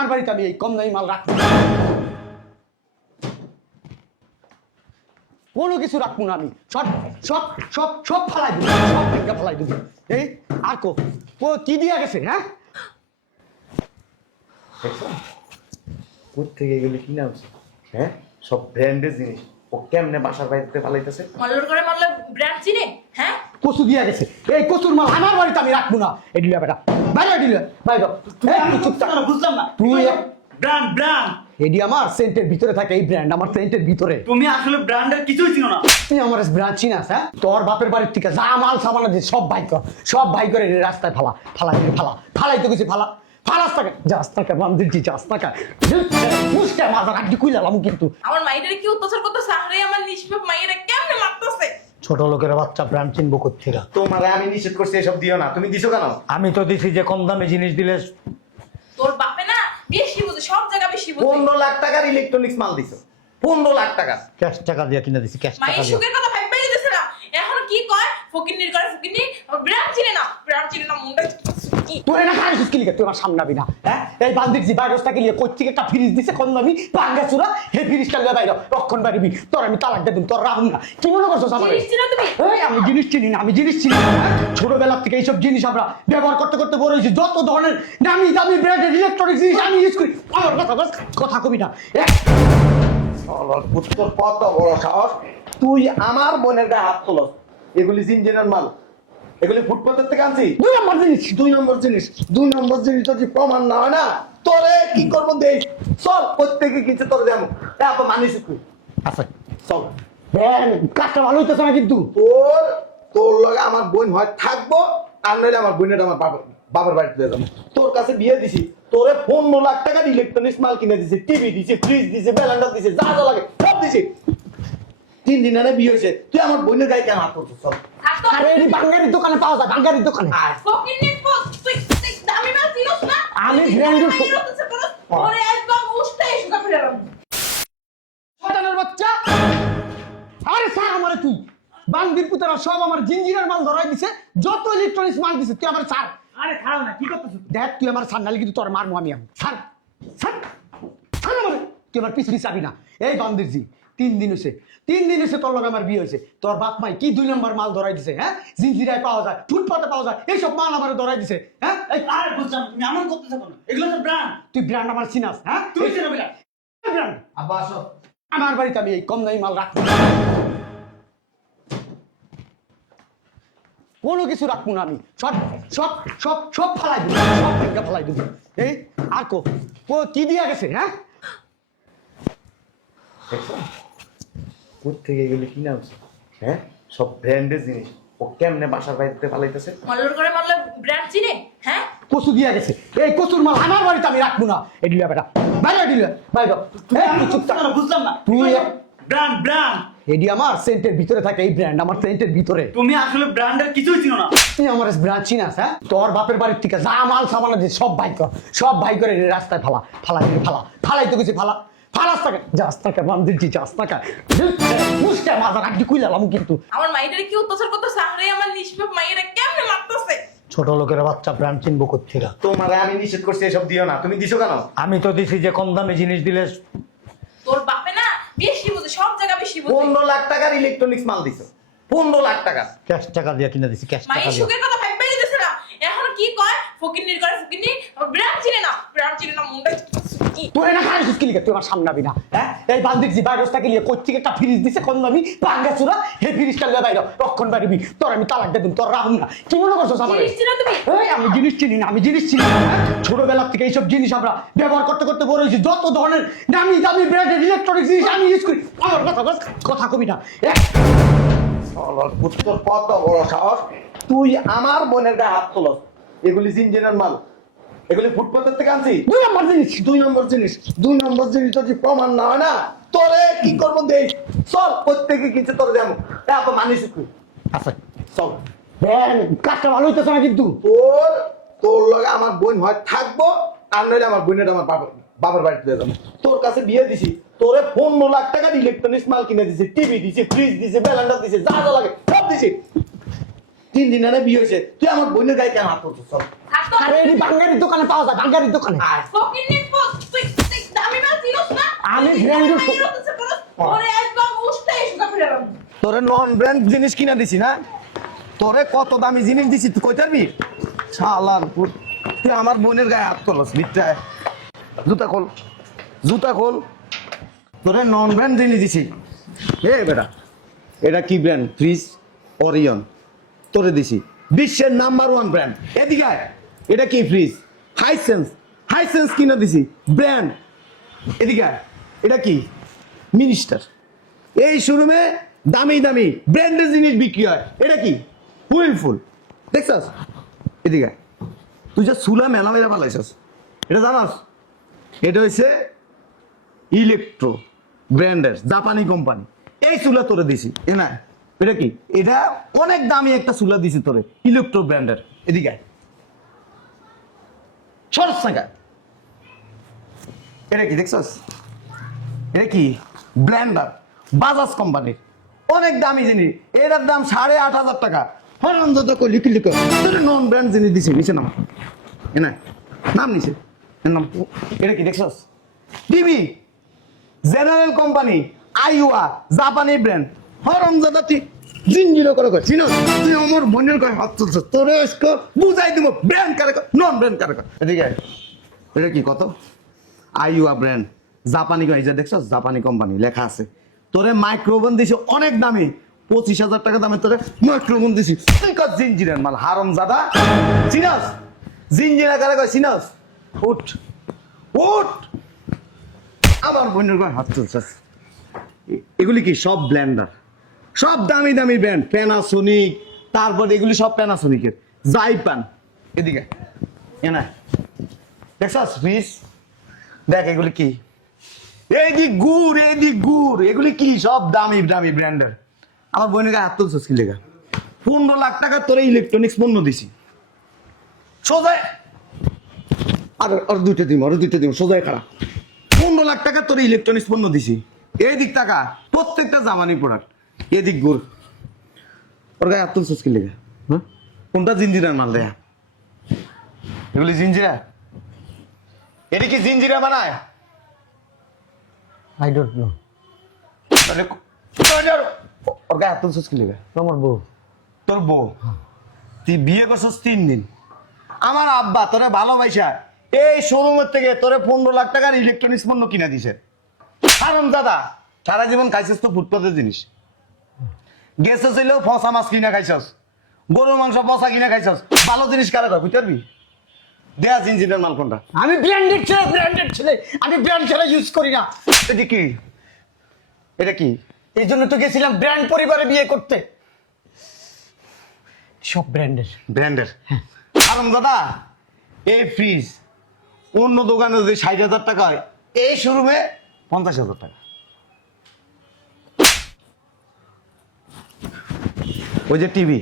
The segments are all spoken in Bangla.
আমার বাড়িতে আমি এই কম দামি মাল রাখবো না। কোনো কিছু রাখবো না আমি, সব সব সব সব ফালাই দিবি, সব ভেঙে ফালাই দিবি। এই আর কি দিয়া গেছে? হ্যাঁ, কোথেকে এগুলি কিনা হচ্ছে? হ্যাঁ, সব ব্র্যান্ডের জিনিস। ও কেমনে বাসার বাইরে ফালাইতেছে? মাল্লোর করে মাল্লো ব্র্যান্ড চিনে? হ্যাঁ, কচু দিয়া গেছে। এই কচুর মাল আমার বাড়িতে আমি রাখবো না। এডিলা বেটা বাইরে, এডিলা বাইরে। বুঝলাম না, তুই ব্র্যান্ড ব্র্যান্ড এডি আমার সেন্টের ভিতরে থাকে, এই ব্র্যান্ড আমার সেন্টের ভিতরে। তুমি আসলে ব্র্যান্ডের কিছুই চিনো না। তুই আমার ব্র্যান্ড চিনাস? হ্যাঁ, তোর বাপের বাড়ির থেকে যা মাল সামান আছে সব ভাই কর, সব ভাই করে রাস্তায় ফালাই তো কিছু ফালাস টাকা যাস টাকা বাম দিচ্ছি, যাস টাকা মুস্টা মাথা রাখি কুইলাম কিন্তু। আমার মাইয়ের কি অত্যাচার করতেছে? আরে আমার নিষ্পাপ মাইয়ের কেমনে মারতেছে? ছোট লোকের বাচ্চা ব্র্যান্ড চিনবো কোথেকে? তোমারে আমি নিষেধ করছি এসব দিও না, তুমি দিছো কেন? আমি তো দিছি যে কম দামে জিনিস দিলে। তোর বাপে না বেশি বুঝে, সব জায়গা বেশি বুঝে। 15 লাখ টাকার ইলেকট্রনিক্স মাল দিছো। 15 লাখ টাকা ক্যাশ টাকা দিয়ে কিনে দিছি, ক্যাশ টাকা মাইয়ের দিয়ে। সুখের কথা ভাববে দিতেছে না। এখন কি কয়? ফকিন্নির করে ফকিন্নি, ব্র্যান্ড চিনে না, মুন্ডা কি? তুই না খাই সুস্কি লিখে তুই আমার সামনে আবি না। হ্যাঁ, এই বান্দির জি বাইরস্তা গেলিয়ে কই থেকে একটা ফ্রিজ দিছে কম দামি ভাঙ্গা চুরা, হে ফ্রিজটা লয়ে বাইরে রক্ষণ বাড়িবি। তোর আমি তালাক দিয়ে দিম, তোর রাহুল না। কি মনে করছস আমার? জিনিস চিনো তুমি? এই আমি জিনিস চিনি না, আমি জিনিস চিনি না। ছোটবেলা থেকে এইসব জিনিস আমরা ব্যবহার করতে করতে বড় হয়েছি। যত ধরনের দামি দামি ব্র্যান্ডের ইলেকট্রনিক জিনিস আমি ইউজ করি। আমার কথা কবি না। চলর পুত্তর কত বড় সাহস! তুই আমার বোনের গায়ে হাত তোলস। এগুলি জিনজিনের মাল, এগুলি ফুটপাতের থেকে আনছি। 2 নম্বর জিনিস, 2 নম্বর জিনিস, 2 নম্বর জিনিস যদি প্রমাণ না হয় না, তোরে কি করবো দেই। চল, প্রত্যেকে কিছু তোরে দেবো। তারপর মানিস তুই। আচ্ছা চল, কাজটা ভালো হইতেছে না কিন্তু। তোর লগে আমার বোন হয় থাকবো, আর নইলে আমার বোনের আমার বাবার বাড়িতে দিয়ে যাবো। তোর কাছে বিয়ে দিছি, তোরে 15 লাখ টাকার ইলেকট্রনিক্স মাল কিনে দিছে, টিভি দিছে, ফ্রিজ দিছে, ব্যালেন্ডার দিছে, যা যা লাগে সব দিছে। 3 দিন আগে বিয়ে হয়েছে, তুই আমার বোনের গায়ে কেন হাত করছিস? চল। থাকতো আরে এই বাঙ্গারির দোকানে পাওয়া যায়, বাঙ্গারির দোকানে। ফকিন্নির পোস্ট তুই দামি মাল চিনোস না? আমি তুই ব্র্যান্ডের মাইয়ের অত্যাচার করস, ওরে একদম উষ্টাই সুগা ফেলাম। শয়তানের বাচ্চা! আরে স্যার আমারে তুই বান্দির পুতারা সব আমার জিঞ্জিরার মাল ধরাই দিছে, যত ইলেকট্রনিক্স মাল দিছে তুই আমার স্যার। আরে খাও না, কি করতেছ? দেখ তুই আমার স্যার নালি কিন্তু তোর মারমু আমি স্যার স্যার স্যার আমারে তুই আমার পিছ চাবি না। এই বান্দির জি 3 দিন হয়েছে তোর লগে আমার বিয়ে হয়েছে। তোর বাপ মাই কি 2 নম্বর মাল ধরাই দিছে? হ্যাঁ, জিঞ্জিরায় পাওয়া যায়, ফুটপাতে পাওয়া যায়, এইসব মাল আমার ধরাই দিছে। হ্যাঁ, এই আরে বুঝলাম, তুমি এমন করতেছ কেন? এগুলো তো ব্র্যান্ড। তুই ব্র্যান্ড আমার চিনাস? হ্যাঁ, তুমি চেনো বিলা? ব্র্যান্ড আব্বা আসো। আমার বাড়িতে আমি এই কম দামি মাল রাখবো না। কোনো কিছু রাখবো না আমি, সব সব সব সব ফালাই দিবি, সব ভেঙে ফালাই দিবি। এই আর কি দিয়া গেছে? হ্যাঁ, কোথেকে এগুলি কিনা হচ্ছে? হ্যাঁ, সব ব্র্যান্ডের জিনিস। ও কেমনে বাসার বাইরে ফালাইতেছে? মাল্লোর করে মাল্লো ব্র্যান্ড চিনে? হ্যাঁ, কচু দিয়া গেছে। এই কচুর মাল আমার বাড়িতে আমি রাখবো না। এডিলা বেটা বাইরে, এডিলা বাইরে। বুঝলাম না, তুই ব্র্যান্ড ব্র্যান্ড এডি আমার সেন্টের ভিতরে থাকে, এই ব্র্যান্ড আমার সেন্টের ভিতরে। তুমি আসলে ব্র্যান্ডের কিছুই চিনো না। তুই আমার ব্র্যান্ড চিনাস? হ্যাঁ, তোর বাপের বাড়ির থেকে যা মাল সামান আছে সব ভাই কর, সব ভাই করে রাস্তায় ফালাই তো কিছু ফালাস টাকা যাস টাকা বাম দিচ্ছি, যাস টাকা মুস্টা মাথা রাখি কুইলাম কিন্তু। আমার মাইয়ের কি অত্যাচার করতেছে? আরে আমার নিষ্পাপ মাইয়ের কেমনে মারতেছে? ছোট লোকের বাচ্চা ব্র্যান্ড চিনবো কোথেকে? তোমারে আমি নিষেধ করছি এসব দিও না, তুমি দিছো কেন? আমি তো দিছি যে কম দামে জিনিস দিলে। তোর বাপে না বেশি বুঝে, সব জায়গা বেশি বুঝে। 15 লাখ টাকার ইলেকট্রনিক্স মাল দিছো। 15 লাখ টাকা ক্যাশ টাকা দিয়ে কিনে দিছি, ক্যাশ টাকা মাইয়ের দিয়ে। সুখের কথা ভাববে দিতেছে না। এখন কি কয়? ফকিন্নির করে ফকিন্নি, ব্র্যান্ড চিনে না, মুন্ডা কি? তুই না খাই সুস্কি লিখে তুই আমার সামনে আবি না। হ্যাঁ, এই বান্দির জি বাইরস্তা গেলিয়ে কই থেকে একটা ফ্রিজ দিছে কম দামি ভাঙ্গা চুরা, হে ফ্রিজটা লয়ে বাইরে রক্ষণ বাড়িবি। তোর আমি তালাক দিয়ে দিম, তোর রাহুল না। কি মনে করছস আমার? জিনিস চিনো তুমি? এই আমি জিনিস চিনি না, আমি জিনিস চিনি না। ছোটবেলা থেকে এইসব জিনিস আমরা ব্যবহার করতে করতে বড় হয়েছি। যত ধরনের দামি দামি ব্র্যান্ডের ইলেকট্রনিক জিনিস আমি ইউজ করি। আমার কথা কবি না। চলর পুত্তর কত বড় সাহস! তুই আমার বোনের গায়ে হাত তোলস। এগুলি জিনজিনের মাল, এগুলি ফুটপাতের থেকে আনছি। 2 নম্বর জিনিস, 2 নম্বর জিনিস, 2 নম্বর জিনিস যদি প্রমাণ না হয় না, তোরে কি করবো দেই। চল, প্রত্যেকে কিছু তোরে দেবো। তারপর মানিস তুই। আচ্ছা চল, কাজটা ভালো হইতেছে না কিন্তু। তোর লগে আমার বোন হয় থাকবো, আর নইলে আমার বোনের আমার বাবার বাড়িতে দিয়ে যাবো। তোর কাছে বিয়ে দিছি, তোরে 15 লাখ টাকার ইলেকট্রনিক্স মাল কিনে দিছে, টিভি দিছে, ফ্রিজ দিছে, ব্যালেন্ডার দিছে, যা যা লাগে সব দিছে। 3 দিন আগে বিয়ে হয়েছে, তুই আমার বোনের গায়ে কেন হাত করছিস? চল। থাকতো আরে এই বাঙ্গারির দোকানে পাওয়া যায়, বাঙ্গারির দোকানে। আয়। ফকিন্নির পোস্ট আমি ব্র্যান্ডের ওরে একদম উষ্টাই শুকা ফেলে রাখবো। তোরে নন ব্র্যান্ড জিনিস কিনা দিছি না, তোরে কত দামি জিনিস দিছি তুই কই পারবি? শালার পুত, তুই আমার বোনের গায়ে হাত করলস বিট্টায়। জুতা খোল, জুতা খোল। তোরে নন ব্র্যান্ড জিনিস দিছি। এ বেটা, এটা কি ব্র্যান্ড? ফ্রিজ ওরিয়ন তোরে দিছি, বিশ্বের নাম্বার 1 ব্র্যান্ড। এদিকে আয়। এটা কি ফ্রিজ? হাইসেন্স, হাইসেন্স কিনা দিছি ব্র্যান্ড। এদিকে আয়। এটা কি? মিনিস্টার। এই শোরুমে দামি দামি ব্র্যান্ডের জিনিস বিক্রি হয়। এটা কি? হুইলফুল। দেখছস? এদিকে আয়। তুই যে সুলা মেলা মেলা পালাইছস, এটা জানাস? এটা হচ্ছে ইলেকট্রো ব্র্যান্ডের জাপানি কোম্পানি। এই চুলা তোরে দিছি। এ না, এটা কি? এটা অনেক দামি একটা চুলা দিছি তোরে, ইলেকট্রো ব্র্যান্ডের। এদিকে আয়। সরস না। এটা কি দেখছস? এটা কি? ব্লেন্ডার, বাজাজ কোম্পানির, অনেক দামি জিনিস। এটার দাম 8,500 টাকা। হরণ যত কই লিখি লিখ নন ব্র্যান্ড জিনিস দিছে নিচে নাম। এ না, নাম নিচে এর নাম। এটা কি দেখছস? টিভি, জেনারেল কোম্পানি, আইওয়া, জাপানি ব্র্যান্ড। হরণ যত তুই জিনজিরো করে কই চিনো? তুই আমার বোনের গায়ে হাত তুলছ, তোরে আজকে বুঝাই দিব ব্র্যান্ড কারে কয়, নন ব্র্যান্ড কারে কয়। এদিকে আয়। এটা কি কত? আইওয়া ব্র্যান্ড, জাপানি। এই যে দেখছস, জাপানি কোম্পানি লেখা আছে। তোরে মাইক্রোওভেন দিছে অনেক দামি, 25,000 টাকা দামে তোরে মাইক্রোওভেন দিছি। তুই কত জিনজিরের মাল হারামজাদা। চিনস? জিনজিরা কারে কয় চিনস? উঠ উঠ, আমার বোনের গায়ে হাত তুলছস। এগুলি কি? সব ব্লেন্ডার, সব দামি দামি ব্র্যান্ড। প্যানাসোনিক, তারপর এগুলি সব প্যানাসোনিকের। জাইপান। এদিকে এনা দেখছস ফ্রিজ? দেখ এগুলি কি? এইদিক গুড়, এইদিক গুড়। এগুলি কি? সব দামি দামি ব্র্যান্ডের। আমার বোনের গায়ে হাত তুলছস কি লেগা? 15 লাখ টাকা তোরে ইলেকট্রনিক্স পণ্য দিছি। সোজায় আর দুইটা দিম সোজায় খারাপ। 15 লাখ টাকা তোরে ইলেকট্রনিক্স পণ্য দিছি। এই দিক টাকা প্রত্যেকটা জামানি প্রোডাক্ট। এদিক গুড়। ওর গায়ে হাত তুলছস কি লেগা? হ্যাঁ, কোনটা জিঞ্জিরার মাল দেয়া? এগুলি জিঞ্জিরা? এটা কি জিঞ্জিরা বানায়? I don't know. ওর গায়ে হাত তুলছস কি লেগা? আমার বউ। তোর বউ? তুই বিয়ে করছস 3 দিন। আমার আব্বা তোরে ভালোবাসা এই শোরুমের থেকে তোরে 15 লাখ টাকার ইলেকট্রনিক্স পণ্য কিনা দিছে। কারণ দাদা সারা জীবন খাইছিস তো ফুটপাতের জিনিস। গেছে ছিল ফসা মাছ কিনা খাইছস, গরুর মাংস পচা কিনা খাইছস। ভালো জিনিস কারে কয় বুঝতে পারবি? দেয়া জিনজিনের মাল কোনটা? আমি ব্র্যান্ডেড ছেলে, আমি ব্র্যান্ড ছাড়া ইউজ করি না। এটা কি? এটা কি? এই জন্য তো গেছিলাম ব্র্যান্ড পরিবারে বিয়ে করতে। সব ব্র্যান্ডের। ব্র্যান্ডের। কারণ দাদা এই ফ্রিজ অন্য দোকানে যদি 60,000 টাকা হয়, এই শোরুমে 50,000 টাকা। ওই যে টিভি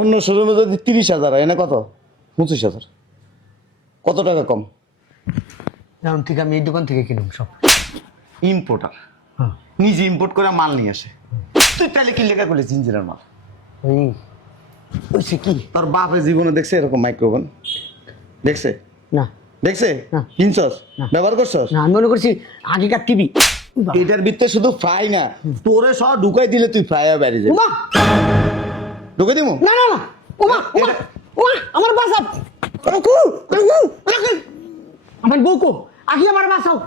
অন্য শোরুমে যদি 30,000 হয়, এনে কত? 25,000। কত টাকা কম? এখন থেকে আমি এই দোকান থেকে কিনুম সব। ইম্পোর্টার, হ্যাঁ। নিজে ইম্পোর্ট করে মাল নিয়ে আসে। তুই তাহলে কি লেখা করলে জিঞ্জিরার মাল? ওইছে কি? তোর বাপের জীবনে দেখছে এরকম মাইক্রোওভেন? দেখছে? না দেখছে? না। কিনছস? না। ব্যবহার করছস? না, আমি মনে করছি আগেকার টিভি। এটার ভিতরে শুধু ফ্রাই না, তোরে সব ঢুকাই দিলে তুই ফ্রাই হয়ে বেরিয়ে যাবি। ওমা, ঢুকে দিমু? না না না, ওমা ওমা ওমা, আমার বাঁচাও। আমার বউকো আগে আমার বাঁচাও।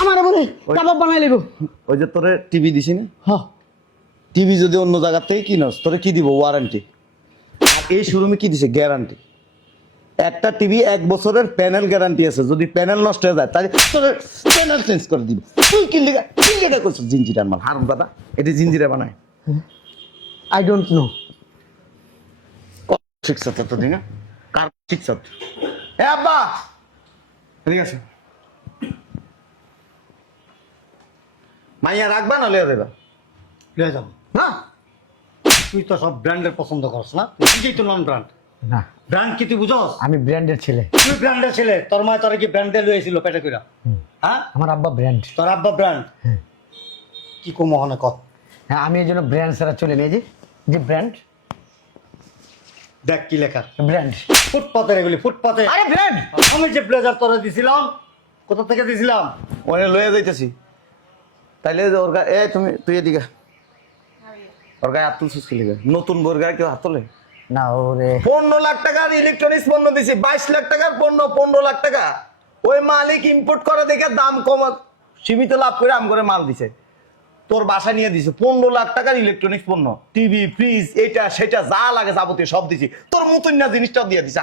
আমার বলে কাবাব বানাই লেগো। ওই যে তোরে টিভি দিছি না, হ্যাঁ, টিভি যদি অন্য জায়গা থেকে কিনস তোরে কি দিব? ওয়ারেন্টি। আর এই শোরুমে কি দিছে? গ্যারান্টি। একটা টিভি 1 বছরের প্যানেল গ্যারান্টি আছে। যদি প্যানেল নষ্ট হয়ে যায় তাহলে তোরে প্যানেল চেঞ্জ করে দিব। তুই কি লেগা করছিস জিঞ্জিরার মাল? হারাম দাদা, এটা জিঞ্জিরা বানায়। I don't know. শিখছ তো দিন কার শিখছ? এ আব্বা এদিকে আসো। মাইয়া রাখবা না লিয়ে দেবা? লয়ে যাবো না। তুই তো সব ব্র্যান্ডের পছন্দ করছ না? নিজেই তো নন ব্র্যান্ড। না, ব্র্যান্ড কি তুই বুঝস? আমি ব্র্যান্ডের ছেলে। তুই ব্র্যান্ডের ছেলে, তোর মা তোর কি ব্র্যান্ডে লইছিল পেটে কইরা? হ্যাঁ, আমার আব্বা ব্র্যান্ড। তোর আব্বা ব্র্যান্ড। হ্যাঁ। কি কো মহনে কত? হ্যাঁ, আমি এই জন্য ব্র্যান্ড ছাড়া চলে নেই। যে ব্র্যান্ড, দেখ কি লেখা। ব্র্যান্ড। ফুটপাতের এগুলি ফুটপাতে। আরে ব্র্যান্ড। আমি যে ব্লেজার তোরা দিছিলাম কোথা থেকে দিয়েছিলাম? ওনে লয়ে যাইতেছি। তাইলে ওর গায়ে তুই এদিকে ওর গায়ে হাত তুলছিস কি লিগে? নতুন বোর গায়ে কেউ হাত তোলে? না ওরে 15 লাখ টাকার ইলেকট্রনিক্স পণ্য দিছি, 22 লাখ টাকার পণ্য 15 লাখ টাকা। ওই মালিক ইম্পোর্ট করে দেখে দাম কম সীমিত লাভ করে আম করে মাল দিছে। তোর বাসা নিয়ে দিছে 15 লাখ টাকার ইলেকট্রনিক্স পণ্য, টিভি, ফ্রিজ, এটা সেটা যা লাগে যাবতীয় সব দিছি। তোর মতন না জিনিসটাও দিয়ে দিছে।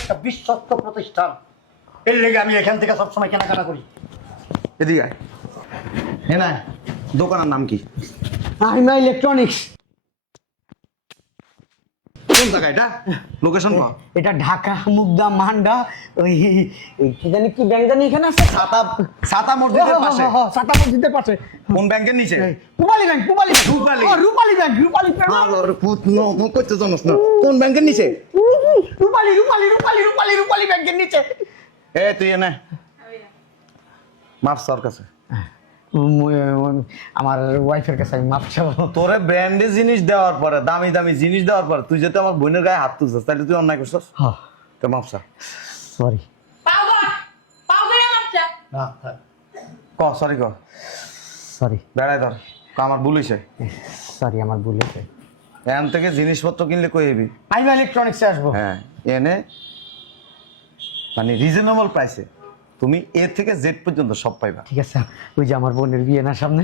একটা বিশ্বস্ত প্রতিষ্ঠান, এর লেগে আমি এখান থেকে সবসময় কেনাকাটা করি। এদিকে আয়। হ্যাঁ না, দোকানের নাম কি? আইমা ইলেকট্রনিক্স। কোন জায়গা এটা? লোকেশন পাও? এটা ঢাকা, মুগদা, মান্ডা, ওই কি জানি কি ব্যাংক জানি এখানে আছে। ছাতা মসজিদের পাশে। সাতা মসজিদের পাশে। কোন ব্যাংকের নিচে? রূপালী ব্যাংক, রূপালী ব্যাংক। রূপালী। রূপালী ব্যাংক, রূপালী ব্যাংক। আলোর পুত নো করতে জানোস না। কোন ব্যাংকের নিচে? রূপালী, রূপালী, রূপালী, রূপালী, রূপালী ব্যাংকের নিচে। এ তুই এনে মাপ সর কাছে। আমার ওয়াইফের কাছে আমি মাপ চাবো। তোরে ব্র্যান্ডের জিনিস দেওয়ার পরে, দামি দামি জিনিস দেওয়ার পরে তুই যদি আমার বোনের গায়ে হাত তুলছিস তাহলে তুই অন্যায় করছিস। হ্যাঁ, তো মাপ চা। সরি। পাও করে মাপছা। ক সরি ক। সরি, বেড়াই ধর ক, আমার ভুল হইছে। সরি, আমার ভুল হয়েছে। এখান থেকে জিনিসপত্র কিনলে কই হবি? আইমা ইলেকট্রনিক্সে আসবো। হ্যাঁ, এনে মানে রিজনেবল প্রাইসে তুমি এ থেকে জেড পর্যন্ত সব পাইবা। ঠিক আছে, ওই যে আমার বোনের বিয়ে না সামনে,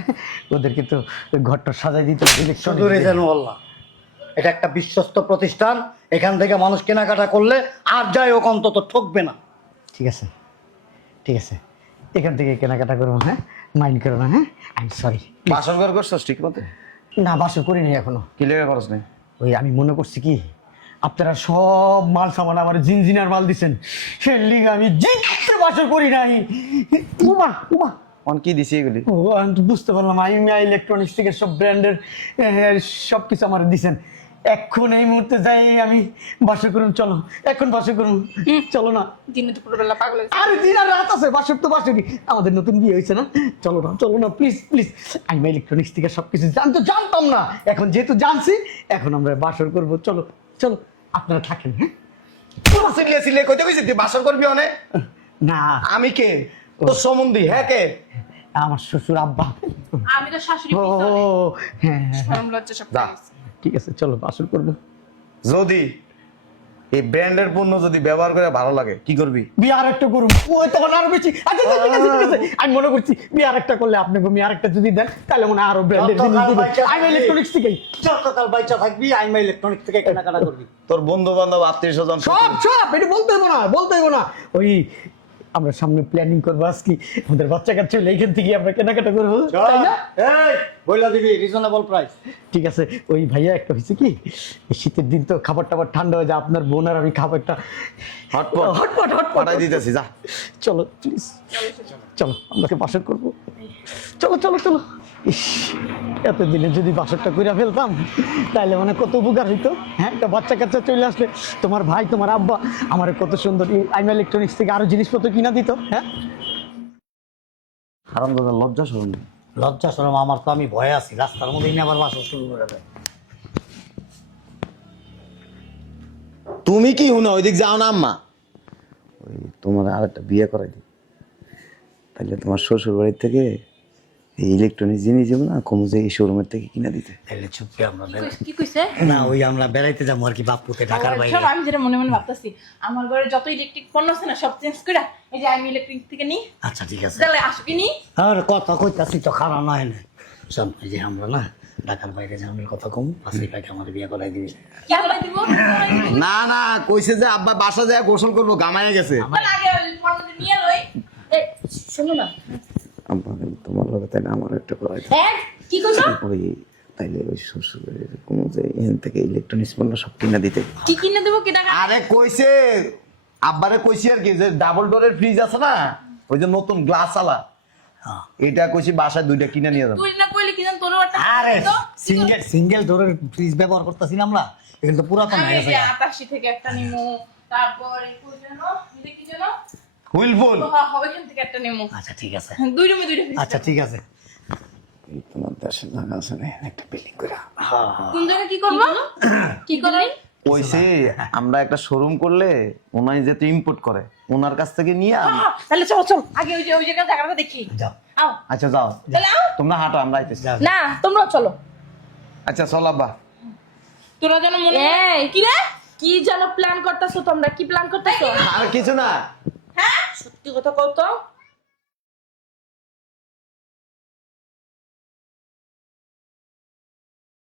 ওদেরকে তো ওই ঘরটা সাজাই দিতে হবে শুধু ইলেকট্রনিক্স। রেজানু আল্লাহ, এটা একটা বিশ্বস্ত প্রতিষ্ঠান। এখান থেকে মানুষ কেনাকাটা করলে আর যাই হোক অন্তত ঠকবে না। ঠিক আছে, ঠিক আছে, এখান থেকে কেনাকাটা করবো। হ্যাঁ, মাইন্ড করো না। হ্যাঁ, আই এম সরি। বাসর ঘর করছস ঠিক মতো? না, বাসর করিনি এখনো। কি লেগে খরচ নেই? ওই আমি মনে করছি কি, আপনারা সব মাল সামান আমার জিনজিনার মাল দিচ্ছেন, সেই লিগে আমি জিনতে বাসর করি নাই। উমা উমা, অন কি দিছি এগুলি? ও আমি তো বুঝতে পারলাম, আইমিয়া ইলেকট্রনিক্স থেকে সব ব্র্যান্ডের সব কিছু আমার দিছেন। এখন এই মুহূর্তে যাই আমি বাসর করুন। চলো এখন বাসর করুন, চলো না। দিনে দুপুরবেলা পাগল হয়েছে। আরে দিন আর রাত আছে, বাসর তো বাসরই। আমাদের নতুন বিয়ে হয়েছে না, চলো না, চলো না, প্লিজ প্লিজ। আইমিয়া ইলেকট্রনিক্স থেকে সব কিছু জানতাম না, এখন যেহেতু জানছি এখন আমরা বাসর করবো। চলো চলো, আপনারা থাকেন। হ্যাঁ, সিলে সিলে কইতে কইছিস তুই বাসর করবি অনে? না, আমি কে? তোর সম্বন্ধী? হ্যাঁ কে? আমার শ্বশুর আব্বা। আমি তো শাশুড়ি ও পিছনে। হ্যাঁ হ্যাঁ, শরম লজ্জা সব যা। গেছে। ঠিক আছে, চলো বাসর করবো। যদি এই ব্র্যান্ডের পণ্য যদি ব্যবহার করে ভালো লাগে কি করবি? বিয়ে আর একটা করুন, ওই তখন আরো বেশি। আচ্ছা ঠিক আছে, ঠিক আছে, আমি মনে করছি বিয়ে আর একটা করলে আপনাকে আমি আর একটা যদি দেন তাহলে মনে হয় আরো ব্র্যান্ডের জিনিস দিবেন। আমি ইলেকট্রনিক্স থেকেই যতকাল বাইচা থাকবি আইমা ইলেকট্রনিক্স থেকে কেনাকাটা করবি। তোর বন্ধু বান্ধব আত্মীয় স্বজন সব সব এটা বলতে হইব না, বলতে হইব না। ওই আমরা সামনে প্ল্যানিং করবো আজকে, আমাদের বাচ্চা কাচ্চা হলে এইখান থেকে আমরা কেনাকাটা করবো, তাই না? এই বইলা দিবি রিজনেবল প্রাইস। ঠিক আছে। ওই ভাইয়া একটা হয়েছে কি, এই শীতের দিন তো খাবার টাবার ঠান্ডা হয়ে যায়, আপনার বোন আর আমি খাবারটা হটপট হটপট হটপট পাঠাই দিতেছি। যা চলো প্লিজ, চলো আমাকে বাসর করবো। চলো চলো চলো। ইস, এতদিনে যদি বাসরটা করে ফেলতাম তাহলে মানে কত উপকার হইতো। হ্যাঁ, একটা বাচ্চা কাচ্চা চলে আসলে তোমার ভাই তোমার আব্বা আমার কত সুন্দর আইমা ইলেকট্রনিক্স থেকে আরো জিনিসপত্র কিনা দিত। হ্যাঁ, হারামজাদা লজ্জা শরম নেই। লজ্জা শরম আমার তো, আমি ভয়ে আছি রাস্তার মধ্যে এনে আবার বাসা শুরু করে দেয়। তুমি কি হুনা ওইদিক যাও না আম্মা? ওই তোমার আর একটা বিয়ে করাই দিই, তাহলে তোমার শ্বশুর বাড়ির থেকে এই ইলেকট্রনিক্স জিনিস যাবো না কমু যে এই শোরুমের থেকে কিনে দিতে। তাহলে চুপকে আমরা কি কইছে? না ওই আমরা বেড়াইতে যাবো আর কি বাপুতে ঢাকার বাইরে। শোনো, আমি যেটা মনে মনে ভাবতেছি, আমার ঘরে যত ইলেকট্রিক পণ্য আছে না সব চেঞ্জ করে এই যে আমি ইলেকট্রিক থেকে নিই। আচ্ছা ঠিক আছে, তাহলে আসো কি নি? আর কথা কইতাছি তো খারাপ নয় না। শোন, এই যে আমরা না ঢাকার বাইরে যাওয়ার কথা কম, পাশে পাইতে আমার বিয়ে করাই দিবি। কি করে দিব? না না, কইছে যে আব্বা বাসা যায় গোসল করবো, গামায় গেছে। তাহলে আগে ওই পণ্যটা নিয়ে লই। এই শোনো না। আব্বা তোমার লগে তাইলে আমার একটা করাই দাও। হ্যাঁ, কি কইছো? ওই তাইলে ওই শ্বশুরের কমু যে এখান থেকে ইলেকট্রনিক্স পণ্য সব কিনে দিতে। কি কিনে দেবো কি টাকা? আরে কইছে, আব্বারে কইছি আর কি, যে ডাবল ডোরের ফ্রিজ আছে না, ওই যে নতুন গ্লাস আলা, এটা কইছি বাসায় দুইটা কিনে নিয়ে যাবো। তুই না কইলে কি জান তোর একটা আরে তো? সিঙ্গেল ডোরের ফ্রিজ ব্যবহার করতেছি না আমরা, এগুলো তো পুরাতন আমি হয়ে এই গেছে। যে 88 থেকে একটা নিমু, তারপর এই কই যেন, এটা কি যেন? হুইলফুল। হ্যাঁ, ওইখান থেকে একটা নিমু। আচ্ছা ঠিক আছে, দুই রুমে দুইটা ফ্রিজ। আচ্ছা ঠিক আছে। তোমার দেশের জায়গা আছে না, একটা বিল্ডিং করে হ্যাঁ হ্যাঁ, কোন জায়গায় কি করব? কি করবি? কইছে আমরা একটা শোরুম করলে ওনাই যেহেতু ইম্পোর্ট করে ওনার কাছ থেকে নিয়ে তাহলে চলো চলো আগে ওই জায়গায় জায়গাটা দেখি যাও আও আচ্ছা যাও তাহলে আও তোমরা হাঁটো আমরা আইতেছি যাও না তোমরাও চলো আচ্ছা চল আব্বা তোরা যেন মনে কি রে কি যেন প্ল্যান করতেছো তোমরা কি প্ল্যান করতেছো আর কিছু না হ্যাঁ সত্যি কথা কও তো